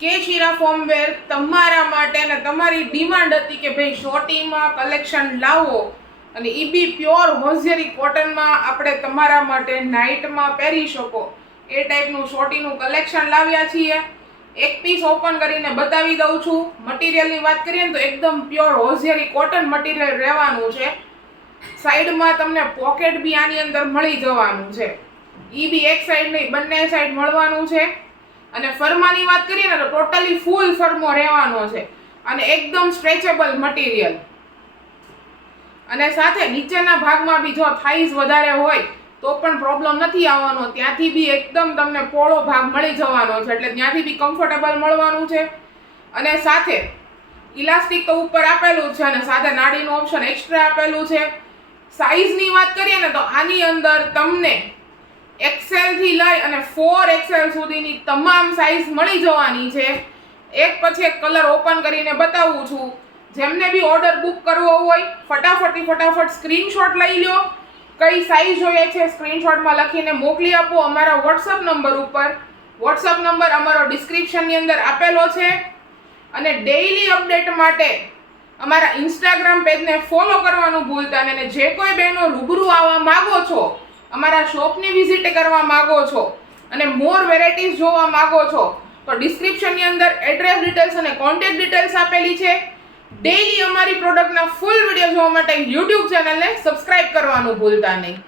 કે શીરા ફોર્મવેર તમારા માટે અને તમારી ડિમાન્ડ હતી કે ભાઈ શોર્ટીમાં કલેક્શન લાવો અને એ બી પ્યોર હોઝિયરી કોટનમાં આપણે તમારા માટે નાઇટમાં પહેરી શકો એ ટાઈપનું શોર્ટીનું કલેક્શન લાવ્યા છીએ. એક પીસ ઓપન કરીને બતાવી દઉં છું. મટીરિયલની વાત કરીએ ને તો એકદમ પ્યોર હોઝિયરી કોટન મટીરિયલ રહેવાનું છે. સાઈડમાં તમને પોકેટ બી આની અંદર મળી જવાનું છે. ઈ બી એક સાઈડ નહીં બંને સાઈડ મળવાનું છે. અને ફરમાની વાત કરીએ ને તો ટોટલી ફૂલ ફરમો રહેવાનો છે અને એકદમ સ્ટ્રેચેબલ મટીરિયલ. અને સાથે નીચેના ભાગમાં બી જો થાઈઝ વધારે હોય તો પણ પ્રોબ્લેમ નથી આવવાનો. ત્યાંથી બી એકદમ તમને પોળો ભાગ મળી જવાનો છે એટલે ત્યાંથી બી કમ્ફર્ટેબલ મળવાનું છે. અને સાથે ઇલાસ્ટિક તો ઉપર આપેલું છે અને સાથે નાડીનું ઓપ્શન એક્સ્ટ્રા આપેલું છે. સાઈઝની વાત કરીએ ને તો આની અંદર તમને XL થી લઈ અને 4XL સુધીની તમામ સાઈઝ મળી જવાની છે. એક પછી એક કલર ઓપન કરીને બતાવું છું. જેમને બી ઓર્ડર બુક કરવો હોય ફટાફટ સ્ક્રીનશોટ લઈ લો. કઈ સાઈઝ જોઈએ છે સ્ક્રીનશોટમાં લખીને મોકલી આપો અમારા વોટ્સઅપ નંબર ઉપર. વોટ્સઅપ નંબર અમારો ડિસ્ક્રિપ્શનની અંદર આપેલો છે. અને ડેઈલી અપડેટ માટે અમારા ઇન્સ્ટાગ્રામ પેજને ફોલો કરવાનું ભૂલતા નહીં. અને જે કોઈ બહેનો રૂબરૂ આવવા માગો છો, અમારા શોપની વિઝિટ કરવા માગો છો અને મોર વેરાયટીઝ જોવા માગો છો તો ડિસ્ક્રિપ્શનની અંદર એડ્રેસ ડિટેલ્સ અને કોન્ટેક્ટ ડિટેલ્સ આપેલી છે. ડેઈલી અમારી પ્રોડક્ટના ફૂલ વિડીયો જોવા માટે યુટ્યુબ ચેનલને સબસ્ક્રાઇબ કરવાનું ભૂલતા નહીં.